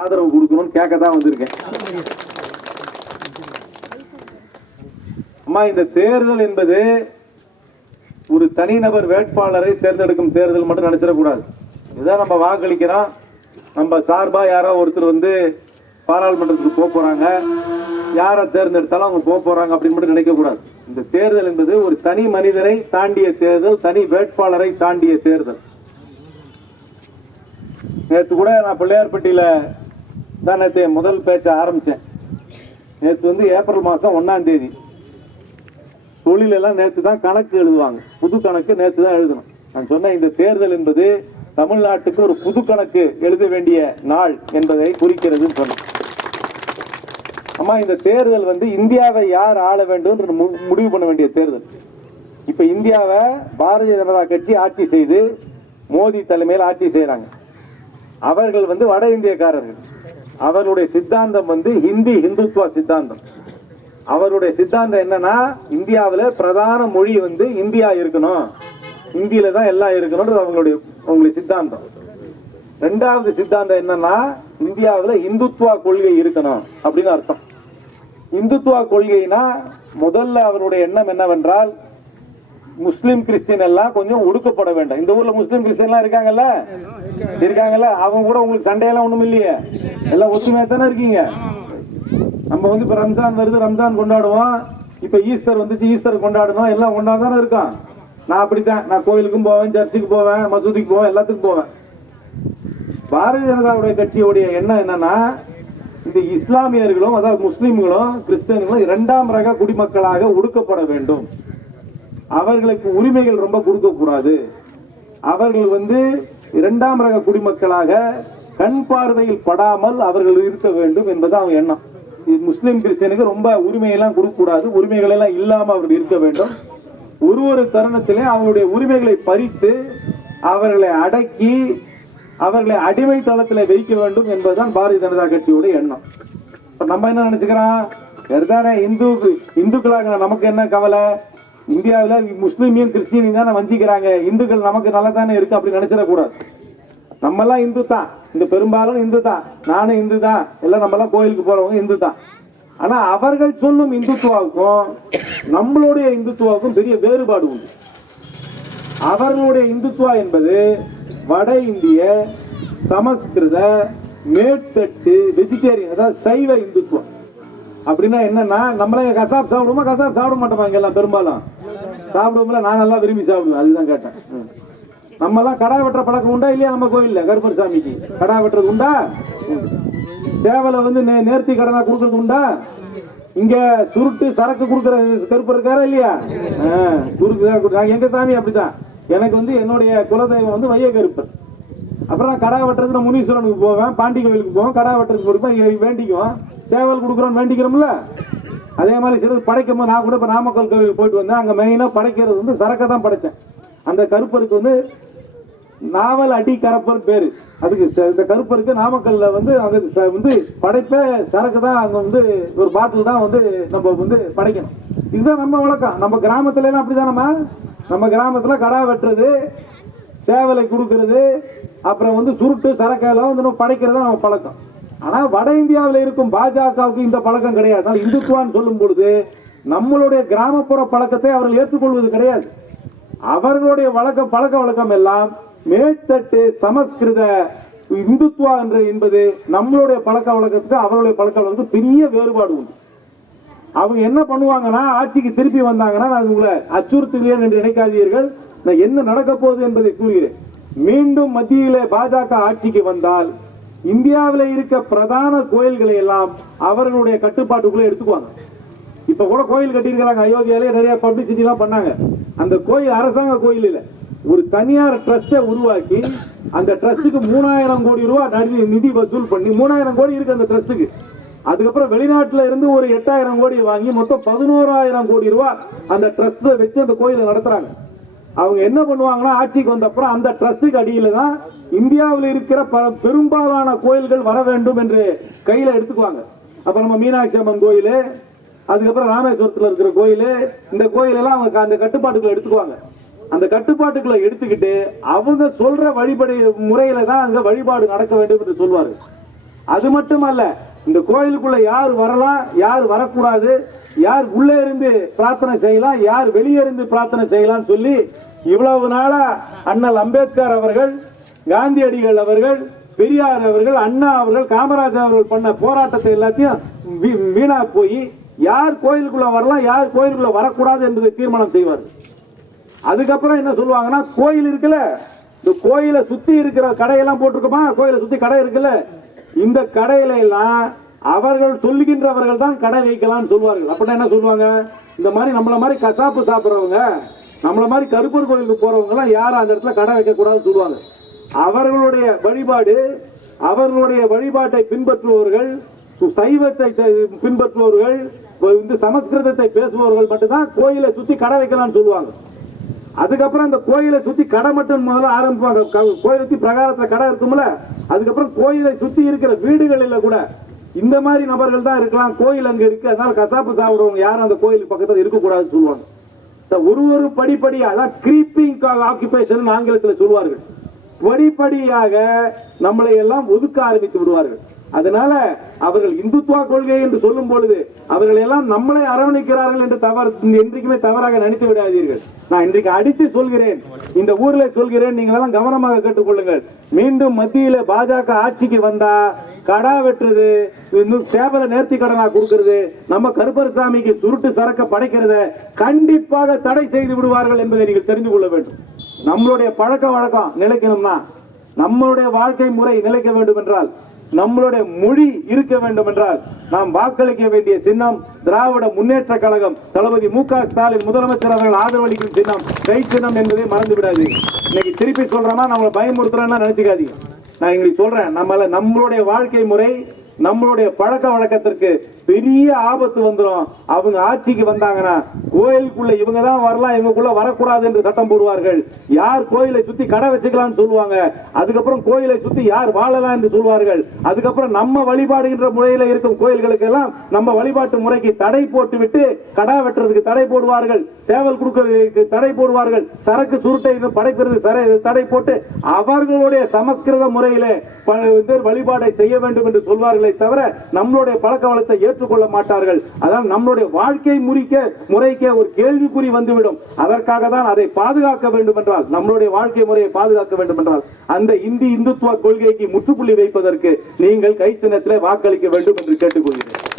ஆதரவு கொடுக்கணும்னு கேட்க தான் வந்திருக்கேன். அம்மா இந்த தேர்தல் என்பது ஒரு தனிநபர் வேட்பாளரை தேர்ந்தெடுக்கும் தேர்தல் மட்டும் நினைச்சிடக்கூடாது. இதான் நம்ம வாக்களிக்கிறோம். நம்ம சார்பாக யாரோ ஒருத்தர் வந்து பாராளுமன்றத்துக்கு போக போகிறாங்க யாரை தேர்ந்தெடுத்தாலும் அவங்க போக போகிறாங்க அப்படின்னு மட்டும் நினைக்கக்கூடாது. இந்த தேர்தல் என்பது ஒரு தனி மனிதரை தாண்டிய தேர்தல் தனி வேட்பாளரை தாண்டிய தேர்தல். நேற்று கூட நான் பிள்ளையார்பட்டியில் தான் நேற்று முதல் பேச்ச ஆரம்பித்தேன் நேற்று வந்து ஏப்ரல் மாதம் ஒன்றாம் தேதி. நேற்று தான் கணக்கு எழுதுவாங்க. புது கணக்கு நேற்று தான் எழுதணும். நான் சொன்னேன் இந்த தேர்தல் என்பது தமிழ்நாட்டுக்கு ஒரு புது கணக்கு எழுத வேண்டிய நாள் என்பதை குறிக்கிறதுன்னு சொன்னேன். அம்மா இந்த தேர்தல் வந்து இந்தியாவை யார் ஆள வேண்டும் என்று மு- முடிவு பண்ண வேண்டிய தேர்தல். இப்போ இந்தியாவை பாரதிய ஜனதா கட்சி ஆட்சி செய்து மோடி தலைமையில் ஆட்சி செய்கிறாங்க அவர்கள் வந்து வட இந்தியக்காரர்கள். அவருடைய சித்தாந்தம் வந்து ஹிந்தி ஹிந்துத்துவ சித்தாந்தம். அவருடைய சித்தாந்தம் என்னன்னா இந்தியாவில் பிரதான மொழி வந்து இந்தியா இருக்கணும். இந்தியில தான் எல்லாம் இருக்கணும்ன்றது அவங்களுடைய அவங்களுடைய சித்தாந்தம். ரெண்டாவது சித்தாந்தம் என்னன்னா இந்தியாவில் இந்துத்துவா கொள்கை இருக்கணும் அப்படின்னு அர்த்தம். இந்துத்துவா கொள்கைனா முதல்ல அவருடைய எண்ணம் என்னவென்றால் முஸ்லிம் கிறிஸ்டின் எல்லாம் கொஞ்சம் ஒடுக்கப்பட வேண்டும். இந்த ஊர்ல முஸ்லிம் கிறிஸ்டின்லாம் இருக்காங்கல்ல? இருக்காங்கல்ல? அவங்க கூட உங்களுக்கு சண்டையெல்லாம் ஒண்ணும் இல்லையே? எல்லாம் ஒற்றுமையா தானே இருக்கீங்க? நம்ம வந்து இப்ப ரம்ஜான் வருது ரம்ஜான் கொண்டாடுவோம். இப்ப ஈஸ்டர் வந்துச்சு ஈஸ்டர் கொண்டாடணும். எல்லாம் ஒன்றா தானே நான் அப்படித்தான். நான் கோயிலுக்கும் போவேன் சர்ச்சுக்கு போவேன் மசூதிக்கு போவேன் எல்லாத்துக்கும் போவேன். பாரதிய ஜனதாவுடைய கட்சியுடைய எண்ணம் என்னன்னா இந்த இஸ்லாமியர்களும் அதாவது முஸ்லீம்களும் கிறிஸ்தவர்களும் இரண்டாம் ரக குடிமக்களாக ஒடுக்கப்பட வேண்டும். அவர்களுக்கு உரிமைகள் ரொம்ப கொடுக்கக்கூடாது. அவர்கள் வந்து இரண்டாம் ரக குடிமக்களாக கண் பார்வையில் படாமல் அவர்கள் இருக்க வேண்டும் என்பது அவங்க எண்ணம். இது முஸ்லிம் கிறிஸ்டியனுக்கு ரொம்ப உரிமையெல்லாம் கொடுக்கக்கூடாது. உரிமைகள் எல்லாம் இல்லாமல் அவர்கள் இருக்க வேண்டும். ஒரு ஒரு தருணத்திலே அவங்களுடைய உரிமைகளை பறித்து அவர்களை அடக்கி அவர்களை அடிமை தளத்தில் வைக்க வேண்டும் என்பதுதான் பாரதிய ஜனதா கட்சியோட எண்ணம். இப்போ நம்ம என்ன நினைச்சுக்கிறோம்? சரிதானே இந்து இந்துக்களாக நமக்கு என்ன கவலை? இந்தியாவில் முஸ்லீமையும் கிறிஸ்டியனையும் தானே வஞ்சிக்கிறாங்க. இந்துக்கள் நமக்கு நல்லா தானே இருக்கு அப்படி நினைச்சிடக்கூடாது. நம்மெல்லாம் இந்து தான். இந்த பெரும்பாலும் இந்து தான். நானும் இந்து தான். எல்லாம் நம்மெல்லாம் கோயிலுக்கு போறவங்க இந்து தான். ஆனா அவர்கள் சொல்லும் இந்துத்துவாவுக்கும் நம்மளுடைய இந்துத்துவாவுக்கும் பெரிய வேறுபாடு உண்டு. அவர்களுடைய இந்துத்துவா என்பது வட இந்திய சமஸ்கிருத மேற்தட்டு வெஜிடேரியன் அதாவது சைவ இந்துத்துவம். அப்படின்னா என்னன்னா நம்மளே கசாப் சாப்பிடுவோமா? கசாப் சாப்பிட மாட்டோமா இங்கெல்லாம் பெரும்பாலும்? சாப்பிடுவோம்ல நான் நல்லா விரும்பி சாப்பிடுவேன் அதுதான் கேட்டேன். ம். கடா வெட்டுற பழக்கம் உண்டா இல்லையா நம்ம கோயிலில் கருப்பர் சாமிக்கு? கடா வெட்டுறது உண்டா? சேவலை வந்து நே- நேர்த்தி கடனாக கொடுக்கறது உண்டா? இங்கே சுருட்டு சரக்கு கொடுக்குற கருப்பர் இருக்காரா இல்லையா? ஆ, குறுக்கு தான் கொடு- எங்கள் சாமி அப்படிதான் எனக்கு வந்து என்னுடைய குலதெய்வம் வந்து வைய கருப்பர். அப்புறம் நான் கடா வெட்டுறதுக்கு நான் முனீஸ்வரனுக்கு போவேன் பாண்டி கோவிலுக்கு போவேன் கடா வெட்டுறதுக்கு கொடுப்பேன் வேண்டிக்குவோம். சேவல் கொடுக்குறோன்னு வேண்டிக்கிறோம்ல? அதே மாதிரி சிலது படைக்கும் போது நான் கூட இப்போ நாமக்கல் கோவிலுக்கு போயிட்டு வந்தேன். அங்கே மெயினாக படைக்கிறது வந்து சரக்கை தான் படைச்சேன். அந்த கருப்பருக்கு வந்து நாவல் அடி கரப்பர் பேர். அதுக்கு ச- இந்த கருப்பருக்கு நாமக்கல்ல வந்து அங்கே ச- வந்து படைப்பே சரக்கு தான் அங்கே வந்து ஒரு பாட்டில் தான் வந்து நம்ம வந்து படைக்கணும். இதுதான் நம்ம வழக்கம். நம்ம கிராமத்துலலாம் அப்படி தானம்மா நம்ம. கிராமத்தில் கடா வெட்டுறது சேவலை கொடுக்கறது அப்புறம் வந்து சுருட்டு சரக்கெல்லாம் வந்து நம்ம படைக்கிறது தான் நம்ம பழக்கம். ஆனால் வட இந்தியாவில் இருக்கும் பாஜகவுக்கு இந்த பழக்கம் கிடையாது. ஆனால் இந்துத்துவான்னு சொல்லும் பொழுது நம்மளுடைய கிராமப்புற பழக்கத்தை அவர்கள் ஏற்றுக்கொள்வது கிடையாது. அவர்களுடைய வழக்க பழக்க வழக்கம் எல்லாம் மேற்தட்டு சமஸ்கிருத இந்துத்துவா என்று என்பது நம்மளுடைய பழக்க வழக்கத்துக்கு அவர்களுடைய பழக்க வழக்கத்துக்கு பெரிய வேறுபாடு உண்டு. அவங்க என்ன பண்ணுவாங்கன்னா ஆட்சிக்கு திருப்பி வந்தாங்கன்னா நான் உங்களை அச்சுறுத்துகிறேன் என்று நினைக்காதீர்கள். நான் என்ன நடக்க போகுது என்பதை கூறுகிறேன். மீண்டும் மத்தியிலே பாஜக ஆட்சிக்கு வந்தால் இந்தியாவில் இருக்க பிரதான கோயில்களை எல்லாம் அவர்களுடைய கட்டுப்பாட்டுக்குள்ளே எடுத்துக்குவாங்க. இப்போ கூட கோயில் கட்டியிருக்கிறாங்க. அயோத்தியாலே நிறைய பப்ளிசிட்டிலாம் பண்ணாங்க. அந்த கோயில் அரசாங்க கோயில் இல்லை. ஒரு தனியார் ட்ரஸ்ட்டை உருவாக்கி அந்த ட்ரஸ்ட்டுக்கு மூணாயிரம் கோடி ரூபா நிதி நிதி வசூல் பண்ணி மூணாயிரம் கோடி இருக்குது அந்த ட்ரஸ்ட்டுக்கு அதுக்கப்புறம் வெளிநாட்டில் இருந்து ஒரு எட்டாயிரம் கோடி வாங்கி மொத்தம் பதினோராயிரம் கோடி ரூபா அந்த ட்ரஸ்ட்டை வச்சு அந்த கோயிலை நடத்துகிறாங்க அவங்க என்ன பண்ணுவாங்கன்னா ஆட்சிக்கு வந்த அப்புறம் அந்த ட்ரஸ்ட்டுக்கு அடியில் தான் இந்தியாவில் இருக்கிற பல பெரும்பாலான கோயில்கள் வர வேண்டும் என்று கையில் எடுத்துக்குவாங்க. அப்புறம் நம்ம மீனாட்சி அம்மன் கோயில் அதுக்கப்புறம் ராமேஸ்வரத்தில் இருக்கிற கோயில் இந்த கோயிலெல்லாம் அவங்க அந்த கட்டுப்பாட்டுக்குள்ள எடுத்துக்குவாங்க. அந்த கட்டுப்பாட்டுக்குள்ள எடுத்துக்கிட்டு அவங்க சொல்ற வழிபடி முறையில தான் அங்கே வழிபாடு நடக்க வேண்டும் என்று சொல்வார்கள் அது மட்டுமல்ல இந்த கோயிலுக்குள்ள யார் வரலாம் யார் வரக்கூடாது யார் உள்ளே இருந்து பிரார்த்தனை செய்யலாம் யார் வெளியே இருந்து பிரார்த்தனை செய்யலாம்னு சொல்லி இவ்வளவு நாளா அண்ணல் அம்பேத்கர் அவர்கள் காந்தியடிகள் அவர்கள் பெரியார் அவர்கள் அண்ணா அவர்கள் காமராஜர் அவர்கள் பண்ண போராட்டத்தை எல்லாத்தையும் வீ- வீணா போய் யார் கோயிலுக்குள்ள வரலாம் யார் கோயிலுக்குள்ள வரக்கூடாது என்பதை தீர்மானம் செய்வார் அதுக்கப்புறம் என்ன சொல்லுவாங்கன்னா கோயில் இருக்குல்ல இந்த கோயிலை சுத்தி இருக்கிற கடையெல்லாம் போட்டிருக்கோமா? கோயிலை சுத்தி கடை இருக்குல்ல இந்த கடையில எல்லாம் அவர்கள் சொல்லுகின்றவர்கள் தான் கடை வைக்கலாம்னு சொல்லுவார்கள் அப்படின்னா என்ன சொல்லுவாங்க? இந்த மாதிரி நம்மள மாதிரி கசாப்பு சாப்பிட்றவங்க நம்மள மாதிரி கருப்பூர் கோயிலுக்கு போறவங்க எல்லாம் யாரும் அந்த இடத்துல கடை வைக்கக்கூடாதுன்னு சொல்லுவாங்க. அவர்களுடைய வழிபாடு அவர்களுடைய வழிபாட்டை பின்பற்றுபவர்கள் சு- சைவத்தை பின்பற்றுபவர்கள் இந்த சமஸ்கிருதத்தை பேசுபவர்கள் மட்டும்தான் கோயிலை சுத்தி கடை வைக்கலாம்னு சொல்லுவாங்க. அதுக்கப்புறம் அந்த கோயிலை சுற்றி கடை மட்டும் முதல்ல ஆரம்பிப்பாங்க. கோயிலை சுற்றி பிரகாரத்தில் கடை இருக்கும்ல அதுக்கப்புறம் கோயிலை சுற்றி இருக்கிற வீடுகளில் கூட இந்த மாதிரி நபர்கள் தான் இருக்கலாம் கோயில் அங்கே இருக்கு அதனால கசாப்பு சாப்பிடுறவங்க யாரும் அந்த கோயில் பக்கத்தில் இருக்கக்கூடாதுன்னு சொல்லுவாங்க. இந்த ஒரு ஒரு படிப்படியாக அதான் கிரீப்பிங் ஆக்குபேஷன் ஆங்கிலத்தில் சொல்வார்கள் படிப்படியாக நம்மளை எல்லாம் ஒதுக்க ஆரம்பித்து விடுவார்கள். அதனால அவர்கள் இந்துத்துவா கொள்கை என்று சொல்லும் பொழுது அவர்கள் எல்லாம் நம்மளை அரவணைக்கிறார்கள் என்று தவறு என்றைக்குமே தவறாக நினைத்து விடாதீர்கள். நான் இன்றைக்கு அடித்து சொல்கிறேன். இந்த ஊர்ல சொல்கிறேன். நீங்கள் எல்லாம் கவனமாக கேட்டுக்கொள்ளுங்கள். மீண்டும் மத்தியில பாஜக ஆட்சிக்கு வந்தா கடா வெட்டுறது இன்னும் சேவல நேர்த்தி கடனா கொடுக்கறது நம்ம கருப்பரசாமிக்கு சுருட்டு சரக்க படைக்கிறத கண்டிப்பாக தடை செய்து விடுவார்கள் என்பதை நீங்கள் தெரிந்து கொள்ள வேண்டும். நம்மளுடைய பழக்க வழக்கம் நிலைக்கணும்னா நம்மளுடைய வாழ்க்கை முறை நிலைக்க வேண்டும் என்றால் நம்மளுடைய மொழி இருக்க வேண்டும் என்றால் நாம் வாக்களிக்க வேண்டிய சின்னம் திராவிட முன்னேற்ற கழகம். தளபதி மு க ஸ்டாலின் முதலமைச்சர் அவர்கள் ஆதரவளிக்கும் சின்னம். கை சின்னம் என்பதை மறந்து விடாது இன்னைக்கு திருப்பி சொல்றோமா? நம்மளை பயமுறுத்துறேன்னா நினைச்சுக்காதீங்க நான் எங்களுக்கு சொல்றேன் நம்மள நம்மளுடைய வாழ்க்கை முறை நம்மளுடைய பழக்க வழக்கத்திற்கு பெரிய ஆபத்து வந்துடும் அவங்க ஆட்சிக்கு வந்தாங்கன்னா கோயிலுக்குள்ள இவங்க தான் வரலாம் இவங்கக்குள்ள வரக்கூடாது என்று சட்டம் போடுவார்கள். யார் கோயிலை சுத்தி கடை வச்சுக்கலாம்னு சொல்லுவாங்க அதுக்கப்புறம் கோயிலை சுத்தி யார் வாழலாம் என்று சொல்வார்கள். அதுக்கப்புறம் நம்ம வழிபாடுகின்ற முறையில இருக்கும் கோயில்களுக்கு எல்லாம் நம்ம வழிபாட்டு முறைக்கு தடை போட்டு விட்டு கடா வெட்டுறதுக்கு தடை போடுவார்கள் சேவல் கொடுக்கறதுக்கு தடை போடுவார்கள் சரக்கு சுருட்டை படைக்கிறது சர தடை போட்டு அவர்களுடைய சமஸ்கிருத முறையிலே வந்து வழிபாடை செய்ய வேண்டும் என்று சொல்வார்களே தவிர நம்மளுடைய பழக்க வளத்தை ஏற்றுக்கொள்ள மாட்டார்கள். அதான் நம்மளுடைய வாழ்க்கை முறிக்க முறைக்க ஒரு கேள்விக்குறி வந்துவிடும். அதற்காக தான் அதை பாதுகாக்க வேண்டும் என்றால் நம்மளுடைய வாழ்க்கை முறையை பாதுகாக்க வேண்டும் என்றால் அந்த இந்தி இந்துத்துவ கொள்கைக்கு முற்றுப்புள்ளி வைப்பதற்கு நீங்கள் கை வாக்களிக்க வேண்டும் என்று கேட்டுக்கொள்கிறேன்.